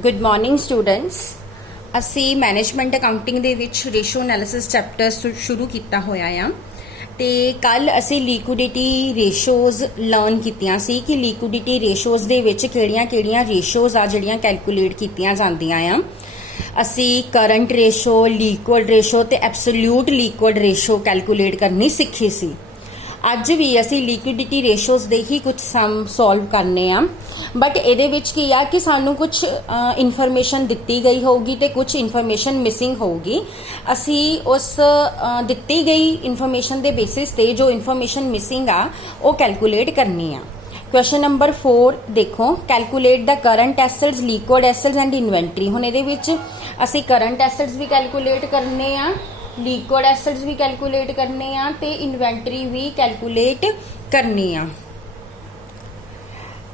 Good morning students. ਅਸੀਂ management accounting ਦੇ ਵਿੱਚ ਰੇਸ਼ੋ ਐਨਾਲਿਸਿਸ ਚੈਪਟਰ ਸ਼ੁਰੂ ਕੀਤਾ ਹੋਇਆ ਆ ਤੇ ਕੱਲ ਅਸੀਂ ਲਿਕੁਇਡਿਟੀ ਰੇਸ਼ੋਜ਼ ਲਰਨ ਕੀਤੀਆਂ ਸੀ ਕਿ ਲਿਕੁਇਡਿਟੀ ਰੇਸ਼ੋਜ਼ ਦੇ ਵਿੱਚ ਕਿਹੜੀਆਂ ਰੇਸ਼ੋਜ਼ ਆ ਜਿਹੜੀਆਂ ਕੈਲਕੂਲੇਟ ਕੀਤੀਆਂ ਜਾਂਦੀਆਂ ਆ। ਅਸੀਂ ਕਰੰਟ ਰੇਸ਼ੋ, ਲਿਕੁਇਡ ਰੇਸ਼ੋ ਤੇ ਐਬਸੋਲੂਟ ਲਿਕੁਇਡ ਰੇਸ਼ੋ ਕੈਲਕੂਲੇਟ ਕਰਨੀ ਸਿੱਖੀ ਸੀ। ਅੱਜ ਵੀ ਅਸੀਂ ਲਿਕੁਇਡਿਟੀ ਰੇਸ਼ੋਜ਼ ਦੇ ਹੀ ਕੁਝ ਸਮ ਸੋਲਵ ਕਰਨੇ ਆ, ਬਟ ਇਹਦੇ ਵਿੱਚ ਕੀ ਆ ਕਿ ਸਾਨੂੰ ਕੁਝ ਇਨਫੋਰਮੇਸ਼ਨ ਦਿੱਤੀ ਗਈ ਹੋਊਗੀ ਤੇ ਕੁਝ ਇਨਫੋਰਮੇਸ਼ਨ ਮਿਸਿੰਗ ਹੋਊਗੀ। ਅਸੀਂ ਉਸ ਦਿੱਤੀ ਗਈ ਇਨਫੋਰਮੇਸ਼ਨ ਦੇ ਬੇਸਿਸ ਤੇ ਜੋ ਇਨਫੋਰਮੇਸ਼ਨ ਮਿਸਿੰਗ ਆ ਉਹ ਕੈਲਕੂਲੇਟ ਕਰਨੀ ਆ। क्वेश्चन नंबर 4 देखो, calculate the current assets, liquid assets and inventory. हुण इहदे विच असीं करंट एसेट्स भी कैलकुलेट करने आ, लिक्विड एसेट्स भी कैलकुलेट करने आ ते इन्वेंटरी भी कैलकुलेट करनी आ।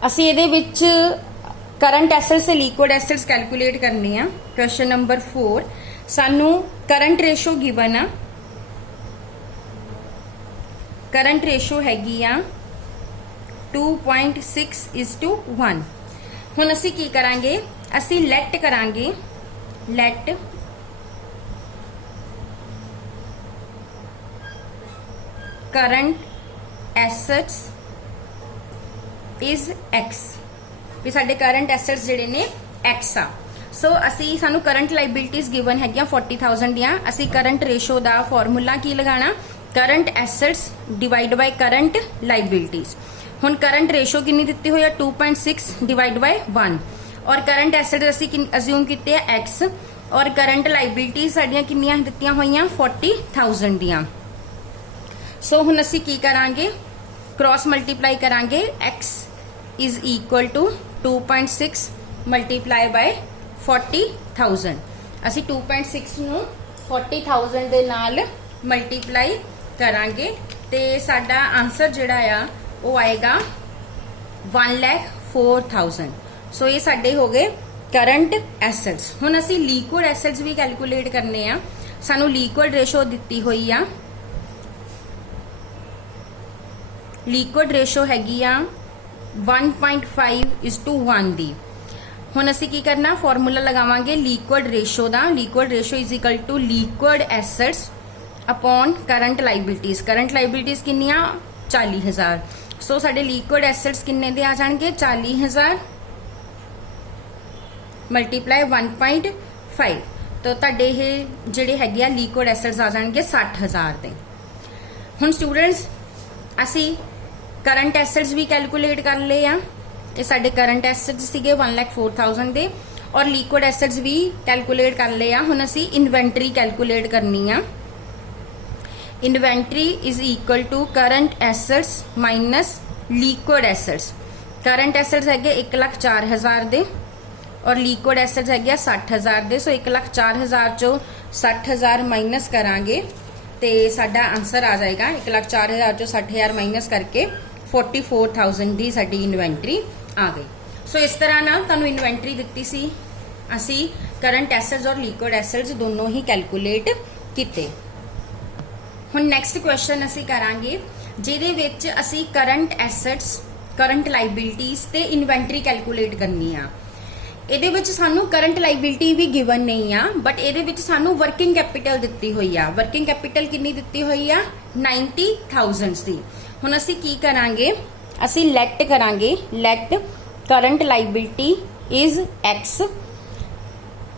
असीं इहदे विच करंट एसेट्स ते लिक्विड एसेट्स कैलकुलेट करने आ। क्वेश्चन नंबर 4 सानू करंट रेशो गिवन आ। करंट रेशो हैगी आ 2.6:1। ਹੁਣ ਅਸੀਂ ਕੀ ਕਰਾਂਗੇ, ਅਸੀਂ ਲੈਟ ਕਰਾਂਗੇ, let current assets is x ਵੀ ਸਾਡੇ ਕਰੰਟ ਐਸੈਟਸ ਜਿਹੜੇ ਨੇ x ਆ। ਸੋ ਅਸੀਂ ਸਾਨੂੰ ਕਰੰਟ ਲਾਇਬਿਲਿਟੀਜ਼ ਗਿਵਨ ਹੈਗੀਆਂ 40,000 ਦੀਆਂ। ਅਸੀਂ ਕਰੰਟ ਰੇਸ਼ੋ ਦਾ ਫਾਰਮੂਲਾ ਕੀ ਲਗਾਣਾ, current assets divide by current liabilities. ਹੁਣ करंट रेशो कितनी दिती हुई है 2.6 डिवाइड बाय 1 और करंट एसेट असी अज्यूम किते है x और करंट लाइबिलिटीज साडियां कितनियां दित्तियां होईयां 40,000 दियां। सो हुण असी की करांगे, क्रॉस मल्टीप्लाई करांगे, x is equal to 2.6 multiply by 40,000। असी 2.6 नूं 40,000 दे नाल मल्टीप्लाई करांगे ते साडा आंसर जिहड़ा आ वो आएगा 1,04,000। सो ये साडे हो गए करंट एसेट्स। हुण असी लिक्विड एसेट्स भी कैलकुलेट करने आ। सानू लिक्विड रेशो दित्ती हुई आ, लिक्विड रेशो हैगी आ 1.5:1 दी। हुण असी की करना, फॉर्मूला लगावांगे लिक्विड रेशो दा। Liquid ratio is equal to liquid assets upon current liabilities. Current liabilities कितनियां 40,000। सो साडे लिक्विड एसेट्स किन्ने दे आ जाणगे 40,000 मल्टीप्लाई 1.5 तो तुहाडे ये जिहड़े हैगे आ लिक्विड एसेट्स आ जाणगे 60,000 दे। हुण स्टूडेंट्स असी करंट एसेट्स भी कैलकुलेट कर लए आ। ये साडे करंट एसेट्स सीगे 1,04,000 दे और लिक्विड एसेट्स भी कैलकुलेट कर लए आ। हुण असी इन्वेंटरी कैलकुलेट करनी आ। Inventory is equal to current assets minus liquid assets. Current assets है 1,04,000 दे और लिक्विड एसेट्स है 60,000 दे। सो 1,04,000 चो 60,000 माइनस करांगे तो साडा आंसर आ जाएगा 1,04,000 चो 60,000 माइनस करके 44,000 दी साडी इन्वेंटरी आ गई। सो इस तरह ना तुहानू इन्वेंटरी दित्ती सी, असी करंट एसेट्स और लिक्विड एसेट्स दोनों ही कैलकुलेट कीते। हुण नैक्सट क्वेश्चन असी करांगे जिहदे विच असी करंट एसेट्स, करंट लाइबिलिटीज ते इन्वेंटरी कैलकुलेट करनी आ। इहदे विच सानू करंट लाइबिलिटी भी गिवन नहीं आ, बट इहदे विच सानू वर्किंग कैपिटल दित्ती हुई आ। वर्किंग कैपिटल कितनी दित्ती हुई आ 90,000 दी। हुण असी की करांगे, असी लेट करांगे, let current liability is x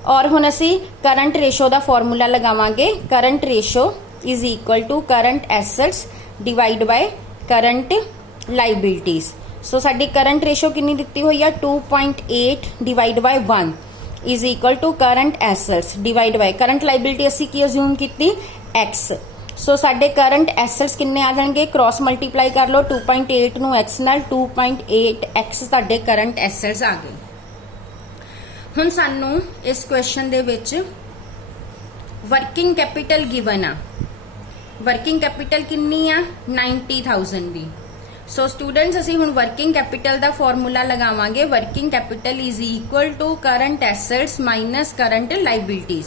और हुण असी करंट रेशो दा फॉर्मूला लगावांगे, current ratio is equal to current assets divide by current liabilities. So साडी करंट रेशो कितनी दित्ती हुई है 2.8 divide by 1 is equal to current assets divide by current liability असी की अज्यूम कीती x। सो साडे करंट एसेट्स किन्ने आ जाणगे, क्रॉस मल्टीप्लाई कर लो 2.8 नू x नाल 2.8x साडे करंट एसेट्स आ गए। हुण सानू इस क्वेश्चन दे विच वर्किंग कैपिटल गिवन आ। वर्किंग कैपिटल कितनी आ 90,000 दी। सो स्टूडेंट्स असी हुण वर्किंग कैपिटल दा फॉर्मूला लगावांगे। Working capital is equal to current assets minus current liabilities.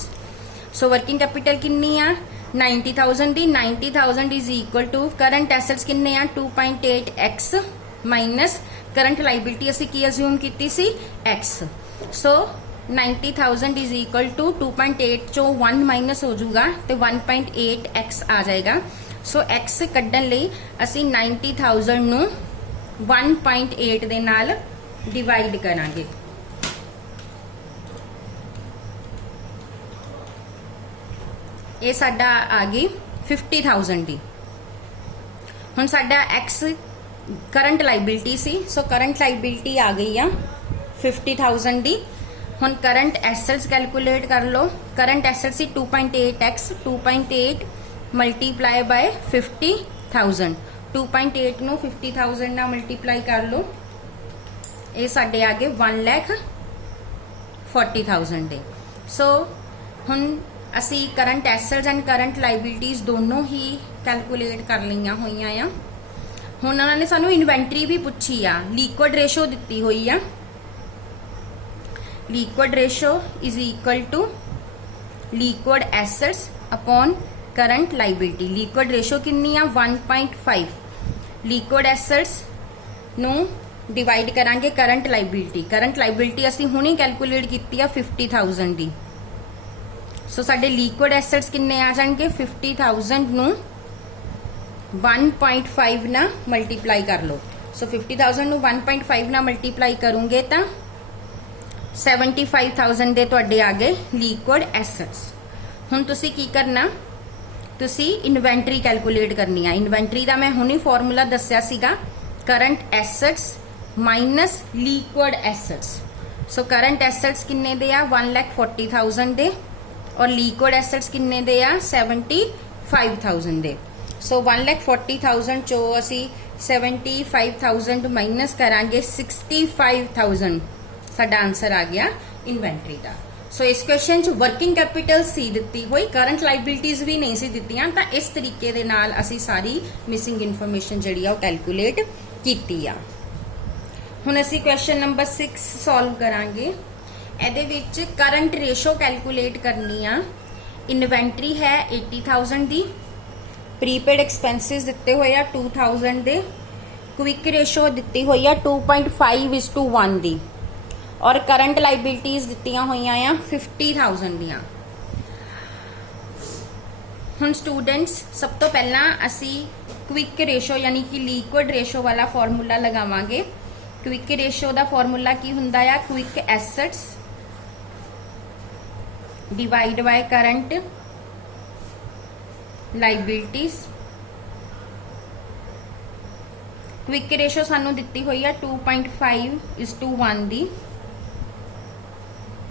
So working capital कितनी आ 90,000 दी। 90,000 is equal to current assets कितने आ 2.8x माइनस करंट लाइबिलिटी असी की अज्यूम कीती सी x। So 90,000 is equal to 2.8 चो 1 माइनस हो जाऊगा तो 1.8x आ जाएगा। सो x कड्डण लई असी 90,000 नू 1.8 दे नाल डिवाइड करांगे। ये साडा आ गई 50,000 दी। हुण साडा x करंट लाइबिलिटी सी, सो करंट लाइबिलिटी आ गई आ 50,000 दी। हुण करंट एसेट्स कैलकुलेट कर लो। करंट एसेट्स सी 2.8x, 2.8 मल्टीप्लाई बाय 50,000, 2.8 नू 50,000 ना मल्टीप्लाई कर लो। ये साडे आ गए 1,40,000 दे। सो हुण असी current assets and current liabilities दोनों ही कैलकुलेट कर लिया हुई आ। हुण उन्होंने सानू इन्वेंटरी भी पूछी आ, लिक्विड रेशो दिती हुई आ। Liquid ratio is equal to liquid assets upon current liability. लिक्विड रेशो कितनी आ 1.5। लिक्विड एसेट्स नू डिवाइड करांगे करंट लाइबिलिटी। करंट लाइबिलिटी असी हुणे कैलकुलेट कीती आ 50,000 दी। सो साडे लिक्विड एसेट्स किन्ने आ जाणगे 50,000 नू 1.5 ना मल्टीप्लाई कर लो। सो 50,000 नू 1.5 ना मल्टीप्लाई करूंगे तो 75,000 दे तुहाडे आ गए लिक्विड एसेट्स। हुण तुसी की करना, तुसी इन्वेंटरी कैलकुलेट करनी है। इन्वेंटरी का मैं हुणे फॉर्मूला दस्सिया सीगा, current assets minus liquid assets. So current assets किन्ने दे आ 1,40,000 दे और लिक्विड एसेट्स किन्ने दे आ 75,000 दे। सो 1,40,000 चो असी 75,000 माइनस करांगे 65,000, साडा आंसर आ गया इन्वेंटरी का। सो इस क्वेश्चन च वर्किंग कैपिटल सी दिती हुई, करंट लाइबिलिटीज भी नहीं सी दित्तियां, तां इस तरीके दे नाल असी सारी मिसिंग इनफॉर्मेशन जिहड़ी आ ओह कैलकुलेट कीती आ। हुण असी क्वेश्चन नंबर 6 सॉल्व करांगे। ਇਹਦੇ ਵਿੱਚ करंट रेशो कैलकुलेट करनी आ। इन्वेंटरी है 80,000 दी, प्रीपेड एक्सपेंसिस दिते हुए आ 2,000 दे, क्विक रेशो दिती हुई आ 2.5:1 दी और करंट लाइबिलिटीज दित्तियां हुई आ 50,000 दियां। हुण स्टूडेंट्स सब तो पहला असी क्विक रेशो यानी कि लिक्विड रेशो वाला फॉर्मूला लगावांगे। क्विक रेशो का फॉर्मूला की हुंदा आ quick assets divide by current liabilities. Quick ratio सानू दिती हुई है 2.5:1 दी।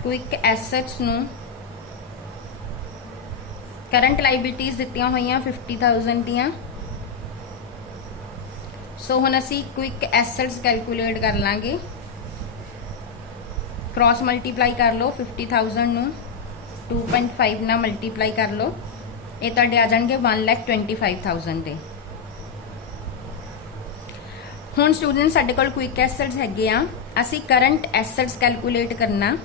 क्विक एसेट्स नू करंट लाइबिलिटीज दित्तियां हुई 50,000 दियां। सो हुण असी क्विक एसेट्स कैलकुलेट कर लांगे। क्रॉस मल्टीप्लाई कर लो 50,000 नू 2.5 ना मल्टीप्लाई कर लो, ये तुहाडे आ जाणगे 1,25,000 दे। हुण स्टूडेंट साडे कोल क्विक एसेट्स हैगे आ, असी करंट एसेट्स कैलकुलेट करना।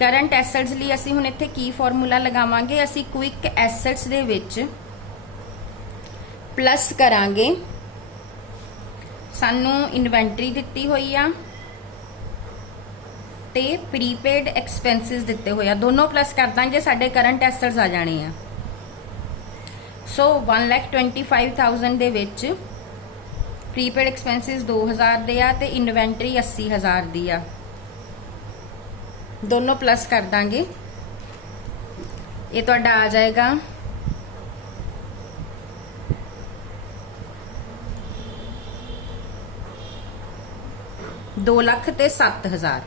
करंट एसेट्स लई असी हुण इत्थे की फॉर्मूला लगावांगे, असी क्विक एसेट्स दे विच प्लस करांगे सानू इन्वेंटरी दिती हुई आ ते प्रीपेड एक्सपेंसिस दिते हुए, दोनों प्लस कर देंगे, साडे करंट एसेट्स आ जाने हैं। सो 1,25,000 दे विच प्रीपेड एक्सपेंसिस 2,000 दे आ ते इन्वेंटरी 80,000 दी आ, दोनों प्लस कर देंगे, ये तुहाडा आ जाएगा 2,07,000।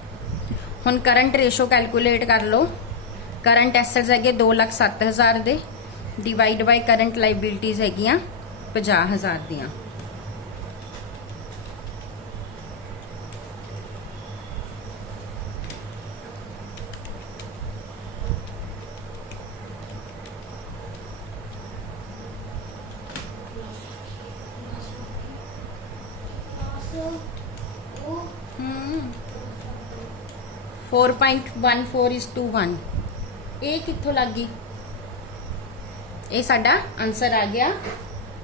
हुण करंट रेशो कैलकुलेट कर लो। करंट एसेट्स है 2,07,000 दे डिवाइड बाय करंट लाइबिलिटीज हैगियां 50,000 दियां। फोर 4.14:1 ये कित्थों लग गई, ये साडा आंसर आ गया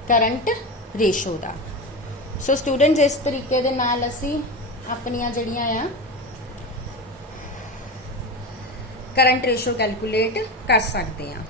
करंट रेशो का। सो स्टूडेंट्स इस तरीके दे नाल असी अपनियां जड़ियां आ ਕਰੰਟ ਰੇਸ਼ੋ ਕੈਲਕੂਲੇਟ ਕਰ ਸਕਦੇ ਹਾਂ।